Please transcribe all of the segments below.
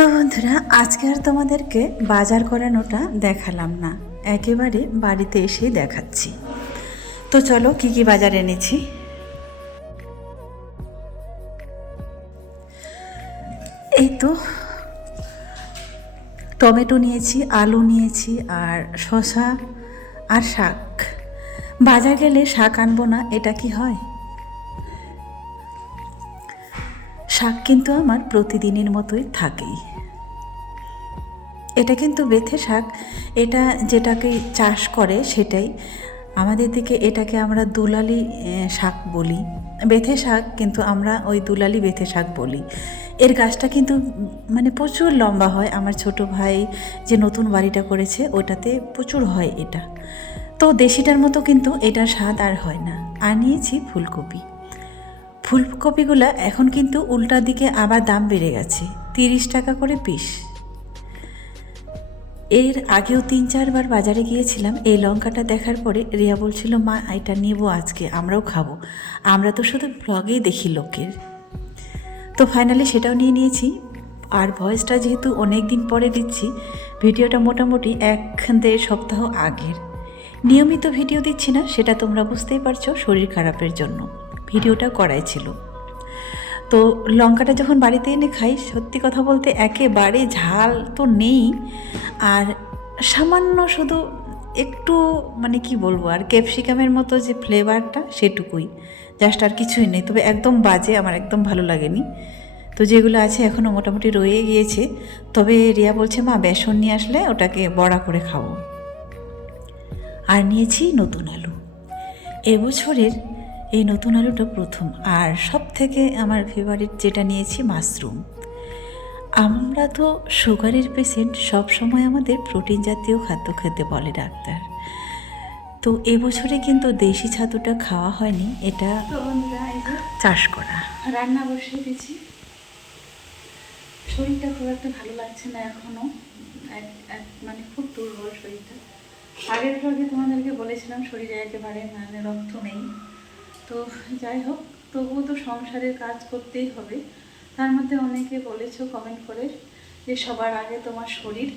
তো বন্ধুরা, আজকে আর তোমাদেরকে বাজার করানোটা দেখালাম না। একেবারে বাড়িতে এসেই দেখাচ্ছি। তো চলো, কি কি বাজার এনেছি? এই তো, টমেটো নিয়েছি, আলু নিয়েছি, আর শসা আর শাক। বাজার গেলে শাক আনব না, এটা কি হয়? শাক কিন্তু আমার প্রতিদিনের মতোই থাকেই। এটা কিন্তু বেথে শাক। এটা যেটাকে চাষ করে সেটাই। আমাদের দিকে এটাকে আমরা দুলালি শাক বলি। বেথে শাক কিন্তু আমরা ওই দুলালি বেথে শাক বলি। এর গাছটা কিন্তু মানে প্রচুর লম্বা হয়। আমার ছোট ভাই যে নতুন বাড়িটা করেছে, ওটাতে প্রচুর হয় এটা। তো দেশিটার মতো কিন্তু এটার স্বাদ আর হয় না। আর নিয়েছি ফুলকপি। ফুলকপিগুলো এখন কিন্তু উল্টা দিকে আবার দাম বেড়ে গেছে। তিরিশ টাকা করে পিস। এর আগেও তিন চারবার বাজারে গিয়েছিলাম। এই লঙ্কাটা দেখার পরে রিয়া বলছিল, মা, এটা নেব আজকে, আমরাও খাব। আমরা তো শুধু ব্লগেই দেখি লোকের। তো ফাইনালি সেটাও নিয়ে নিয়েছি। আর ভয়েসটা যেহেতু অনেক দিন পরে দিচ্ছি, ভিডিওটা মোটামুটি এক দেড় সপ্তাহ আগের। নিয়মিত ভিডিও দিচ্ছি না, সেটা তোমরা বুঝতেই পারছ, শরীর খারাপের জন্য। ভিডিওটা করাই ছিল। তো লঙ্কাটা যখন বাড়িতে এনে খাই, সত্যি কথা বলতে একেবারে ঝাল তো নেই। আর সামান্য শুধু একটু মানে কি বলব, আর ক্যাপসিকামের মতো যে ফ্লেভারটা সেটুকুই। জাস্ট আর কিছুই নেই, তবে একদম বাজে, আমার একদম ভালো লাগেনি। তো যেগুলো আছে এখনও মোটামুটি রয়ে গিয়েছে, তবে রিয়া বলছে, মা, বেসন নিয়ে আসলে ওটাকে বড়া করে খাব। আর নিয়েছি নতুন আলু। এবছরের এই নতুন আলুটা প্রথম আর সব থেকে আমার ফেভারিট যেটা নিয়েছি মাশরুম। আমরা তো সুগারের পেশেন্ট সব সময় আমাদের প্রোটিন জাতীয় খাদ্য খেতে বলে ডাক্তার। তো এবছরে কিন্তু দেশি ছাতুটা খাওয়া হয়নি, এটা চাষ করা। রান্না বসিয়ে দিয়েছি। শরীরটা খুব একটা ভালো লাগছে না এখনও। এক- এক- মানে খুব দুর্বল শরীরটা। আগের ভাগে তোমাদেরকে বলেছিলাম শরীরে একেবারে মানে রক্ত নেই। তো যাই হোক, তবুও তো সংসারের কাজ করতেই হবে। তার মধ্যে অনেকে বলেছ কমেন্ট করে যে সবার আগে তোমার শরীর,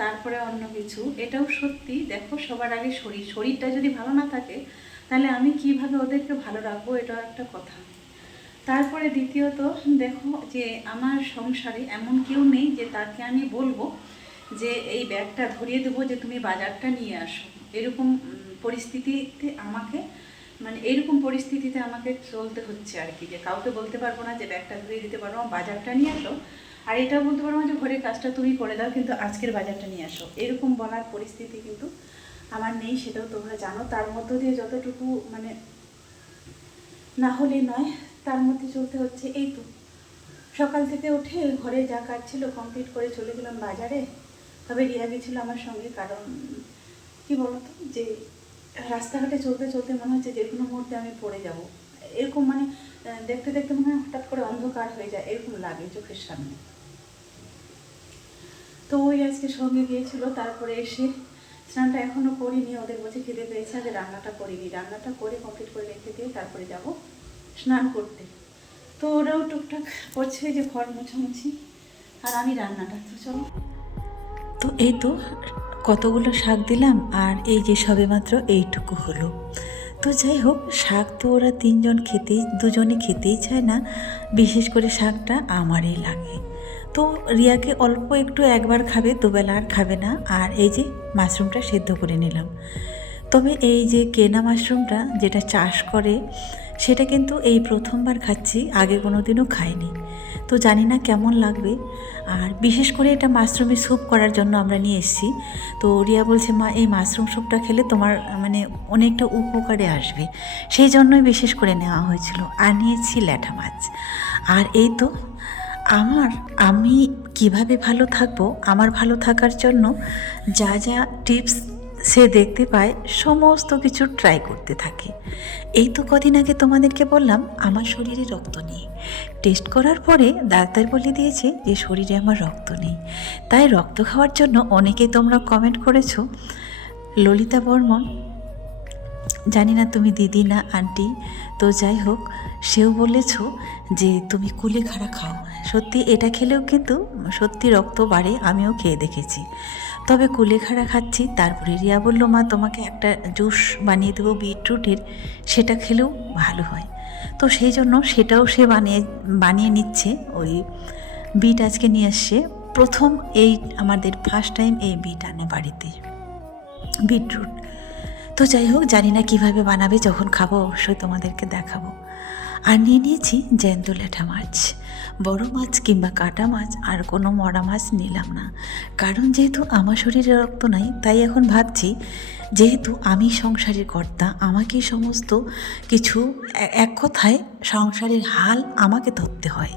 তারপরে অন্য কিছু। এটাও সত্যি, দেখো সবার আগে শরীর। শরীরটা যদি ভালো না থাকে, তাহলে আমি কীভাবে ওদেরকে ভালো রাখব এটাও একটা কথা। তারপরে দ্বিতীয়ত, দেখো যে আমার সংসারে এমন কেউ নেই যে তাকে আমি বলব যে এই ব্যাগটা ধরিয়ে দেবো যে তুমি বাজারটা নিয়ে আসো। এরকম পরিস্থিতিতে আমাকে মানে এরকম পরিস্থিতিতে আমাকে চলতে হচ্ছে আর কি, যে কাউকে বলতে পারব না যে ব্যাগটা ধরিয়ে দিতে পারব বাজারটা নিয়ে আসো। আর এটাও বলতে পারব যে ঘরের কাজটা তুমি করে দাও, কিন্তু আজকের বাজারটা নিয়ে আসো। এরকম বলার পরিস্থিতি কিন্তু আমার নেই, সেটাও তোমরা জানো। তার মধ্য দিয়ে যতটুকু মানে না হলে নয়, তার মধ্যে চলতে হচ্ছে এই তো। সকাল থেকে উঠে ঘরে যা কাজ ছিল কমপ্লিট করে চলে গেলাম বাজারে। তবে রিয়া গেছিল আমার সঙ্গে, কারণ কি বলতো, যে রাস্তাঘাটে চলতে চলতে মনে হচ্ছে যে কোনো মুহূর্তে আমি পড়ে যাব। এরকম মানে দেখতে দেখতে মনে হয় হঠাৎ করে অন্ধকার হয়ে যায়, এরকম লাগে চোখের সামনে। তো ওই আজকে সঙ্গে গিয়েছিল, তারপরে এসে স্নানটা এখনও করিনি, ওদের বলছে খিদে পেয়েছে, আগে রান্নাটা করিনি রান্নাটা করে কমপ্লিট করে রেখে দিয়ে তারপরে যাব স্নান করতে। তো ওরাও টুকটাক করছে যে ঘর মোছামুছি, আর আমি রান্নাটা, তো চলো। তো এই তো কতগুলো শাক দিলাম আর এই যে সবেমাত্র এইটুকু হলো। তো যাই হোক, শাক তো ওরা তিনজন খেতেই দুজনে খেতেই চায় না, বিশেষ করে শাকটা আমারই লাগে। তো রিয়াকে অল্প একটু একবার খাবে, দুবেলা আর খাবে না, আর এই যে মাশরুমটা সেদ্ধ করে নিলাম। তবে এই যে কেনা মাশরুমটা যেটা চাষ করে, সেটা কিন্তু এই প্রথমবার খাচ্ছি, আগে কোনো দিনও খাইনি। তো জানি না কেমন লাগবে। আর বিশেষ করে এটা মাশরুমের স্যুপ করার জন্য আমরা নিয়ে এসেছি। তো রিয়া বলছে, মা, এই মাশরুম স্যুপটা খেলে তোমার মানে অনেকটা উপকারে আসবে। সেই জন্যই বিশেষ করে নেওয়া হয়েছিল। আর নিয়েছি ল্যাঠা মাছ। আর এই তো, আমার, আমি কীভাবে ভালো থাকব, আমার ভালো থাকার জন্য যা যা টিপস সে দেখতে পায় সমস্ত কিছু ট্রাই করতে থাকে। এই তো কদিন আগে তোমাদেরকে বললাম, আমার শরীরে রক্ত নেই। টেস্ট করার পরে ডাক্তার বলে দিয়েছে যে, শরীরে আমার রক্ত নেই। তাই রক্ত খাওয়ার জন্য অনেকে তোমরা কমেন্ট করেছ। ললিতা বর্মন, জানি না তুমি দিদি না আন্টি, তো যাই হোক, সেও বলেছ যে, তুমি কুলেখাড়া খাও। সত্যি এটা খেলেও কিন্তু সত্যি রক্ত বাড়ে, আমিও খেয়ে দেখেছি। তবে কুলেখাড়া খাচ্ছি, তারপরে রিয়া বলল, মা, তোমাকে একটা জুস বানিয়ে দেবো বিটরুটের, সেটা খেলেও ভালো হয়। তো সেই জন্য সেটাও সে বানিয়ে বানিয়ে নিচ্ছে, ওই বিট আজকে নিয়ে আসছে। প্রথম এই আমাদের ফার্স্ট টাইম এই বিট আনে বাড়িতে, বিটরুট। তো যাই হোক, জানি না কীভাবে বানাবে, যখন খাব অবশ্যই তোমাদেরকে দেখাবো। আর নিয়ে নিয়েছি জ্যান্ত মাছ। বড় মাছ কিংবা কাটা মাছ আর কোনো মরা মাছ নিলাম না। কারণ যেহেতু আমার শরীরে রক্ত নাই, তাই এখন ভাবছি, যেহেতু আমি সংসারের কর্তা আমাকেই সমস্ত কিছু এক কথায় সংসারের হাল আমাকে ধরতে হয়।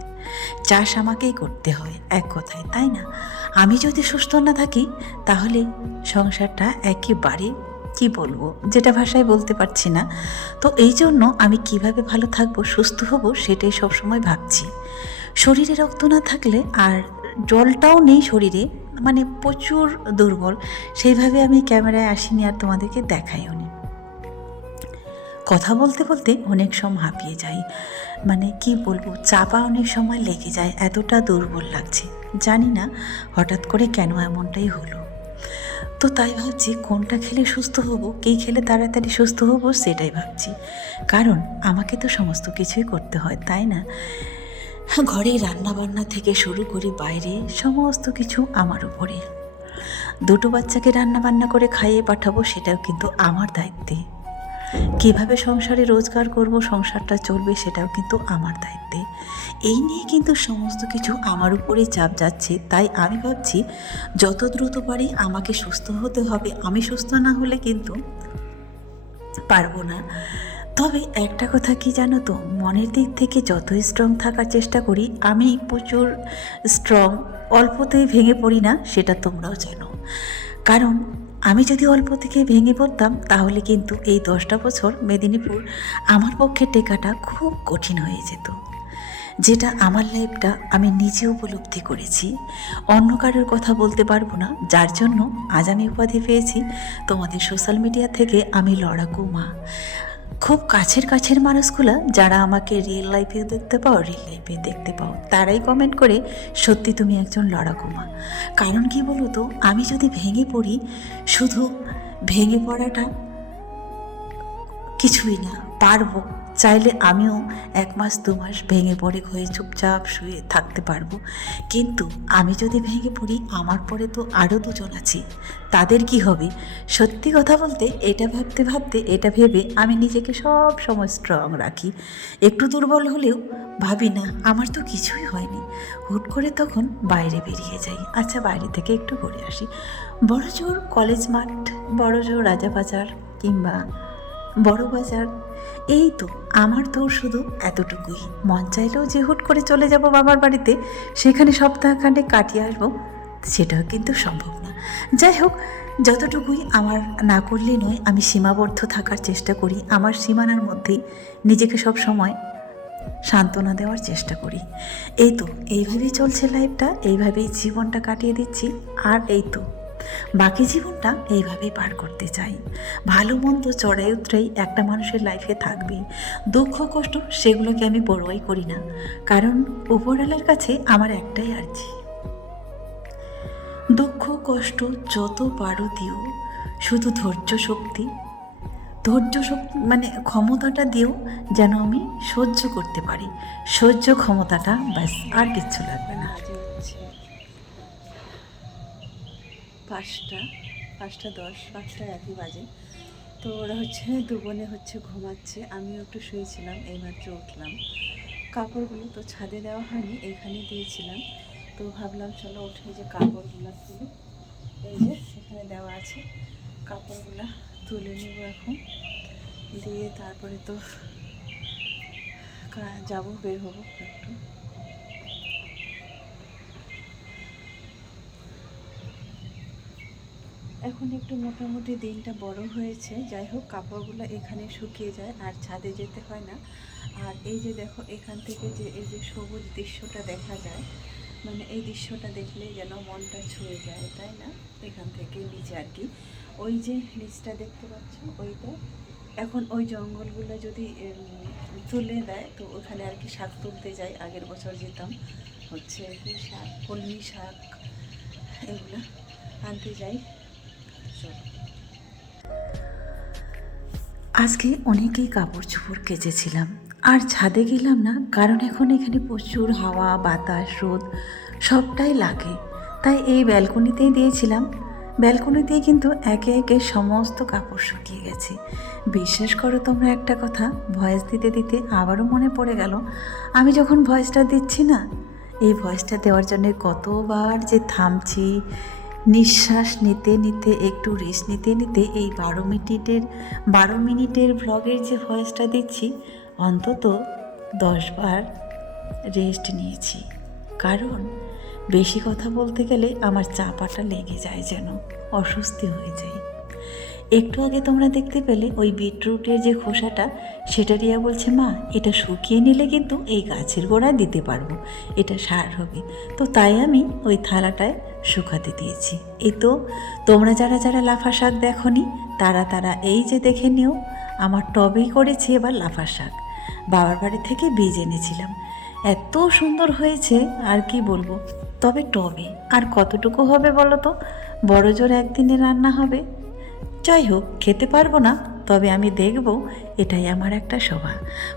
চাষ আমাকেই করতে হয়, এক কথায়, তাই না? আমি যদি সুস্থ না থাকি, তাহলে সংসারটা একেবারে কি বলব, যেটা ভাষায় বলতে পারছি না। তো এই জন্য আমি কীভাবে ভালো থাকব, সুস্থ হব, সেটাই সবসময় ভাবছি। শরীরে রক্ত না থাকলে আর জলটাও নেই শরীরে মানে প্রচুর দুর্বল। সেইভাবে আমি ক্যামেরায় আসিনি আর তোমাদেরকে দেখাইও নি। কথা বলতে বলতে অনেক সময় হাঁপিয়ে যাই। মানে কি বলব, চাপা অনেক সময় লেগে যায়, এতটা দুর্বল লাগছে। জানি না হঠাৎ করে কেন এমনটাই হলো। তো তাই ভাবছি কোনটা খেলে সুস্থ হব, কী খেলে তাড়াতাড়ি সুস্থ হব সেটাই ভাবছি। কারণ আমাকে তো সমস্ত কিছুই করতে হয়, তাই না? ঘরে রান্না বান্না থেকে শুরু করে বাইরে সমস্ত কিছু আমার উপরে। দুটো বাচ্চাকে রান্না বান্না করে খাইয়ে পাঠাবো সেটাও কিন্তু আমার দায়িত্বে। কীভাবে সংসারে রোজগার করব, সংসারটা চলবে সেটাও কিন্তু আমার দায়িত্বে। এই নিয়ে কিন্তু সমস্ত কিছু আমার উপরেই চাপ যাচ্ছে। তাই আমি ভাবছি, যত দ্রুত পারি আমাকে সুস্থ হতে হবে। আমি সুস্থ না হলে কিন্তু পারব না। তবে একটা কথা কি জানো তো? মনের দিক থেকে যতই স্ট্রং থাকার চেষ্টা করি, আমি প্রচুর স্ট্রং অল্পতেই ভেঙে পড়ি না, সেটা তোমরাও জানো। কারণ, আমি যদি অল্প থেকে ভেঙে পড়তাম, তাহলে কিন্তু এই দশটা বছর মেদিনীপুর আমার পক্ষে টেকাটা খুব কঠিন হয়ে যেত। যেটা আমার লাইফটা আমি নিজে উপলব্ধি করেছি। অন্য কারোর কথা বলতে পারব না, যার জন্য আজ আমি উপাধি পেয়েছি। তোমাদের সোশ্যাল মিডিয়া থেকে আমি লড়াকু মা। খুব কাছের কাছের মানুষগুলো যারা আমাকে রিয়েল লাইফে দেখতে পাও রিয়েল লাইফে দেখতে পাও, তারাই কমেন্ট করে, সত্যি তুমি একজন লড়াকু মা কারণ কি বলো তো আমি যদি ভেঙে পড়ি, শুধু ভেঙে পড়াটা কিছুই না, পারব। চাইলে আমিও এক মাস, দু মাস ভেঙে পড়ে হয়ে চুপচাপ শুয়ে থাকতে পারব। কিন্তু আমি যদি ভেঙে পড়ি, আমার পরে তো আরও দুজন আছে। তাদের কি হবে? সত্যি কথা বলতে, এটা ভাবতে ভাবতে, এটা ভেবে আমি নিজেকে সব সময় স্ট্রং রাখি। একটু দুর্বল হলেও ভাবি, না, আমার তো কিছুই হয়নি। হুট করে তখন বাইরে বেরিয়ে যাই। আচ্ছা বাইরে থেকে একটু ঘুরে আসি। বড় জোর কলেজ মাঠ বড় জোর রাজাবাজার কিংবা বড় বাজার এই তো, আমার তো শুধু এতটুকুই। মন চাইলেও যে হুট করে চলে যাব বাবার বাড়িতে, সেখানে সপ্তাহখানে কাটিয়ে আসব, সেটাও কিন্তু সম্ভব না। যাই হোক, যতটুকুই আমার না করলে নয়, আমি সীমাবদ্ধ থাকার চেষ্টা করি, আমার সীমানার মধ্যেই নিজেকে সব সময় সান্ত্বনা দেওয়ার চেষ্টা করি। এই তো, এইভাবেই চলছে লাইফটা এইভাবেই জীবনটা কাটিয়ে দিচ্ছি, আর এই তো বাকি জীবনটা এইভাবেই পার করতে চাই। ভালো মন্দ চড়াই উতরেই একটা মানুষের লাইফে থাকবে। দুঃখ, কষ্ট সেগুলোকে আমি বড়োয়াই করি না। কারণ উপরওয়ালার কাছে আমার একটাই আর্জি। দুঃখ, কষ্ট যত পারো দিও। শুধু ধৈর্য শক্তি। ধৈর্য শক্তি মানে ক্ষমতাটা দিও যেন আমি সহ্য করতে পারি। সহ্য ক্ষমতাটা ব্যাস, আর কিচ্ছু লাগবে না বাজে হচ্ছে পাঁচটা পাঁচটা দশ পাঁচটা একই বাজে। তো ওরা হচ্ছে, দু বোনে হচ্ছে ঘুমাচ্ছে। আমিও একটু শুয়েছিলাম, এইমাত্র উঠলাম। কাপড়গুলো তো ছাদে দেওয়া হয়নি, এখানে দিয়েছিলাম। তো ভাবলাম, চলো উঠে যে কাপড়গুলো তুলি। এই যে এখানে দেওয়া আছে। কাপড়গুলো তুলে নেব এখন। দিয়ে তারপরে তো যাব, বের হব একটু। এখন একটু মোটামুটি দিনটা বড় হয়েছে। যাই হোক, কাপড়গুলো এখানে শুকিয়ে যায়, আর ছাদে যেতে হয় না। আর এই যে দেখো, এখান থেকে যে, এই যে সবুজ দৃশ্যটা দেখা যায় মানে এই দৃশ্যটা দেখলে যেন মনটা ছুঁয়ে যায়, তাই না? এখান থেকে নিচে আর কি। ওই যে নিচটা দেখতে পাচ্ছ, ওইটা। এখন ওই জঙ্গলগুলো যদি তুলে দেয়, তো ওখানে আর কি শাক তুলতে যাই। আগের বছর যেতাম, হচ্ছে পুঁই শাক, কলমি শাক, এগুলো আনতে যাই। আজকে অনেকেই কাপড় চোপড় কেচেছিলাম। আর ছাদে গেলাম না, কারণ এখন এখানে প্রচুর হাওয়া, বাতাস, রোদ, সবটাই লাগে। তাই এই ব্যালকনিতেই দিয়েছিলাম। ব্যালকনিতেই কিন্তু একে একে সমস্ত কাপড় শুকিয়ে গেছে। বিশ্বাস করো তোমরা একটা কথা, ভয়েস দিতে দিতে আবারও মনে পড়ে গেল, আমি যখন ভয়েসটা দিচ্ছি না, এই ভয়েসটা দেওয়ার জন্য কতবার যে থামছি নিঃশ্বাস নিতে নিতে, একটু রেস্ট নিতে নিতে এই বারো মিনিটের বারো মিনিটের ব্লগের যে ভয়েসটা দিচ্ছি, অন্তত দশবার রেস্ট নিয়েছি। কারণ বেশি কথা বলতে গেলে আমার চাপাটা লেগে যায় যেন, অস্বস্তি হয়ে যায়। একটু আগে তোমরা দেখতে পেলে ওই বিটরুটের যে খোসাটা, সেটা রিয়া বলছে, মা, এটা শুকিয়ে নিলে কিন্তু এই গাছের গোড়ায় দিতে পারব। এটা সার হবে। তো তাই আমি ওই থালাটায় শুকাতে দিয়েছি। এই তো তোমরা যারা যারা লাফা শাক দেখনি, তারা তারা এই যে দেখে নিও, আমার টবেই করেছি এবার লাফা শাক বাবার বাড়ি থেকে বীজ এনেছিলাম। এত সুন্দর হয়েছে, আর কি বলব? তবে টবে আর কতটুকু হবে বলো তো? বড় জোর একদিনে রান্না হবে। যাই হোক খেতে পারব না, তবে আমি দেখব এটাই আমার একটা শোভা।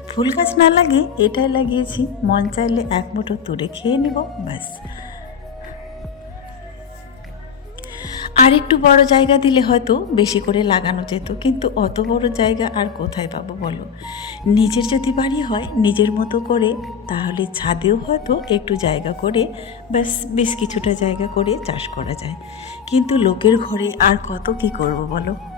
ফুল গাছ না লাগে এটাই লাগিয়েছি, মন চাইলে এক মুঠো তুলে খেয়ে নেব, ব্যাস। আর একটু বড় জায়গা দিলে হয়তো বেশি করে লাগানো যেত, কিন্তু অত বড় জায়গা আর কোথায় পাবো বলো? নিজের যদি বাড়ি হয়, নিজের মতো করে, তাহলে ছাদেও হয়তো একটু জায়গা করে, ব্যাস বেশ কিছুটা জায়গা করে চাষ করা যায়। কিন্তু লোকের ঘরে আর কত কি করব বলো?